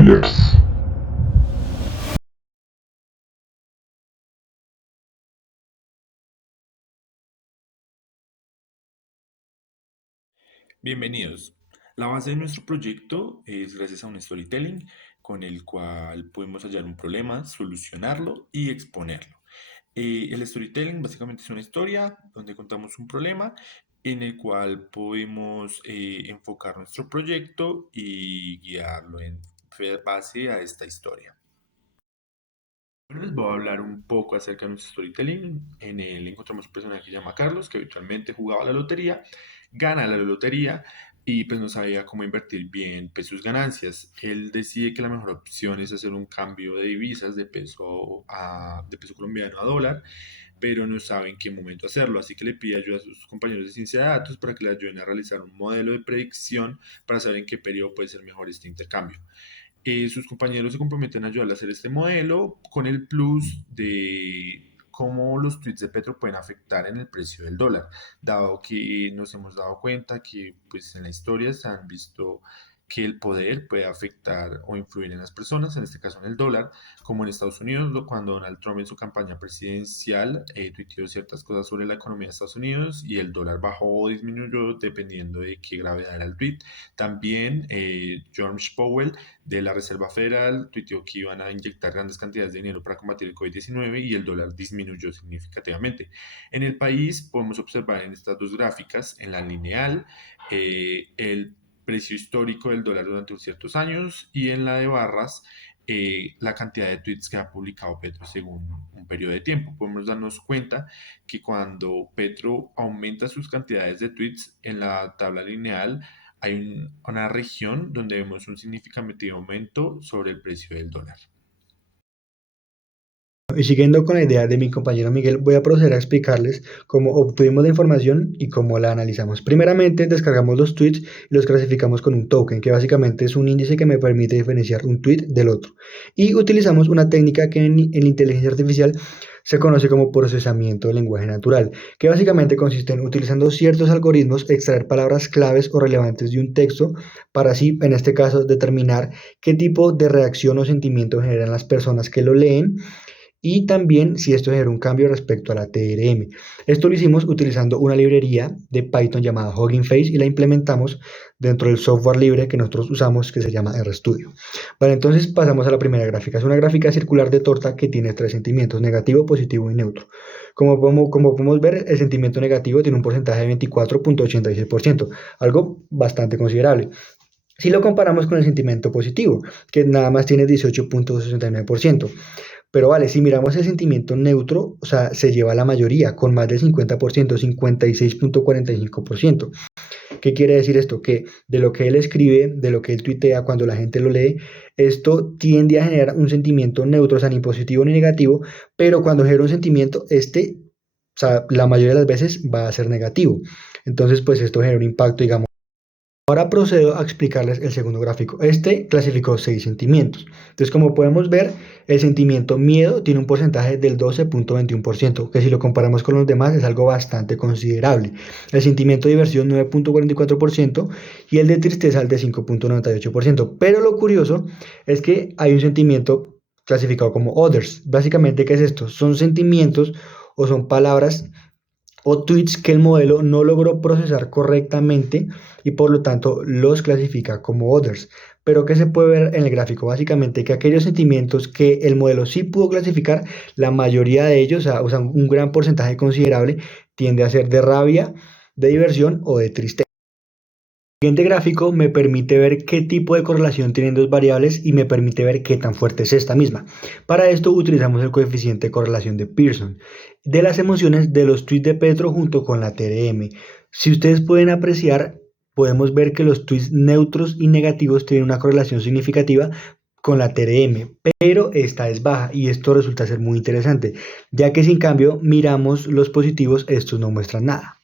Spoilers. Bienvenidos. La base de nuestro proyecto es gracias a un storytelling con el cual podemos hallar un problema, solucionarlo y exponerlo. El storytelling básicamente es una historia donde contamos un problema en el cual podemos enfocar nuestro proyecto y guiarlo en base a esta historia. Bueno, les voy a hablar un poco acerca de nuestro storytelling. En él encontramos un personaje que se llama Carlos, que habitualmente jugaba a la lotería, gana la lotería y pues no sabía cómo invertir bien pues, sus ganancias. Él decide que la mejor opción es hacer un cambio de divisas de peso colombiano a dólar, pero no sabe en qué momento hacerlo, así que le pide ayuda a sus compañeros de ciencia de datos para que le ayuden a realizar un modelo de predicción para saber en qué periodo puede ser mejor este intercambio. Sus compañeros se comprometen a ayudarle a hacer este modelo con el plus de cómo los tweets de Petro pueden afectar en el precio del dólar, dado que nos hemos dado cuenta que pues, en la historia se han visto que el poder puede afectar o influir en las personas, en este caso en el dólar, como en Estados Unidos, cuando Donald Trump en su campaña presidencial tuiteó ciertas cosas sobre la economía de Estados Unidos y el dólar bajó o disminuyó dependiendo de qué gravedad era el tweet. También George Powell de la Reserva Federal tuiteó que iban a inyectar grandes cantidades de dinero para combatir el COVID-19 y el dólar disminuyó significativamente. En el país podemos observar en estas dos gráficas, en la lineal, el precio histórico del dólar durante ciertos años y en la de barras la cantidad de tweets que ha publicado Petro según un periodo de tiempo. Podemos darnos cuenta que cuando Petro aumenta sus cantidades de tweets en la tabla lineal, hay una región donde vemos un significativo aumento sobre el precio del dólar. Y siguiendo con la idea de mi compañero Miguel, voy a proceder a explicarles cómo obtuvimos la información y cómo la analizamos. Primeramente, descargamos los tweets y los clasificamos con un token, que básicamente es un índice que me permite diferenciar un tweet del otro. Y utilizamos una técnica que en inteligencia artificial se conoce como procesamiento de lenguaje natural, que básicamente consiste en utilizando ciertos algoritmos extraer palabras claves o relevantes de un texto para así, en este caso, determinar qué tipo de reacción o sentimiento generan las personas que lo leen y también si esto genera un cambio respecto a la TRM. Esto lo hicimos utilizando una librería de Python llamada Hugging Face y la implementamos dentro del software libre que nosotros usamos que se llama RStudio. Vale, entonces pasamos a la primera gráfica. Es una gráfica circular de torta que tiene tres sentimientos, negativo, positivo y neutro. Como podemos ver, el sentimiento negativo tiene un porcentaje de 24.86%, algo bastante considerable. Si lo comparamos con el sentimiento positivo, que nada más tiene 18.69%. Pero vale, si miramos el sentimiento neutro, o sea, se lleva la mayoría, con más del 50%, 56.45%. ¿Qué quiere decir esto? Que de lo que él escribe, de lo que él tuitea, cuando la gente lo lee, esto tiende a generar un sentimiento neutro, o sea, ni positivo ni negativo, pero cuando genera un sentimiento, o sea, la mayoría de las veces va a ser negativo. Entonces, pues esto genera un impacto, digamos. Ahora procedo a explicarles el segundo gráfico. Este clasificó 6 sentimientos. Entonces, como podemos ver, el sentimiento miedo tiene un porcentaje del 12.21%, que si lo comparamos con los demás es algo bastante considerable. El sentimiento de diversión 9.44% y el de tristeza el de 5.98%. Pero lo curioso es que hay un sentimiento clasificado como others. Básicamente, ¿qué es esto? Son sentimientos o son palabras o tweets que el modelo no logró procesar correctamente y por lo tanto los clasifica como others. Pero ¿qué se puede ver en el gráfico? Básicamente que aquellos sentimientos que el modelo sí pudo clasificar, la mayoría de ellos, o sea, un gran porcentaje considerable, tiende a ser de rabia, de diversión o de tristeza. El siguiente gráfico me permite ver qué tipo de correlación tienen dos variables y me permite ver qué tan fuerte es esta misma. Para esto utilizamos el coeficiente de correlación de Pearson de las emociones de los tweets de Petro junto con la TRM. Si ustedes pueden apreciar, podemos ver que los tweets neutros y negativos tienen una correlación significativa con la TRM, pero esta es baja y esto resulta ser muy interesante, ya que si en cambio miramos los positivos, estos no muestran nada.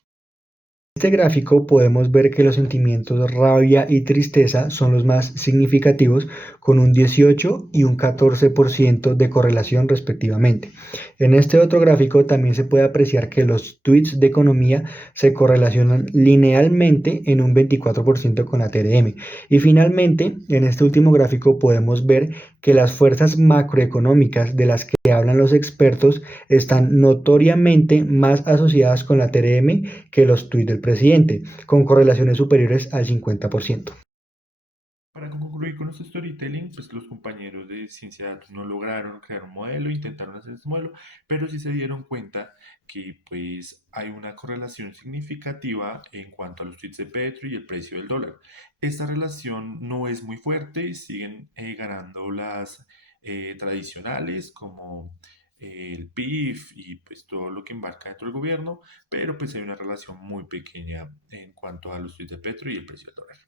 Este gráfico podemos ver que los sentimientos rabia y tristeza son los más significativos, con un 18 y un 14% de correlación respectivamente. En este otro gráfico también se puede apreciar que los tweets de economía se correlacionan linealmente en un 24% con la TRM. Y finalmente, en este último gráfico podemos ver que las fuerzas macroeconómicas de las que hablan los expertos están notoriamente más asociadas con la TRM que los tuits del presidente, con correlaciones superiores al 50%. Para concluir con este storytelling, pues los compañeros de ciencia de datos no lograron crear un modelo, intentaron hacer este modelo, pero sí se dieron cuenta que pues hay una correlación significativa en cuanto a los tweets de Petro y el precio del dólar. Esta relación no es muy fuerte, siguen ganando las tradicionales como el PIB y pues todo lo que embarca dentro del gobierno, pero pues hay una relación muy pequeña en cuanto a los tweets de Petro y el precio del dólar.